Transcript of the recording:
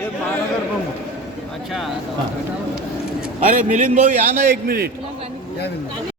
महानगर प्रमुख अच्छा हाँ। अरे मिलिंद भाई आना ना एक मिनिट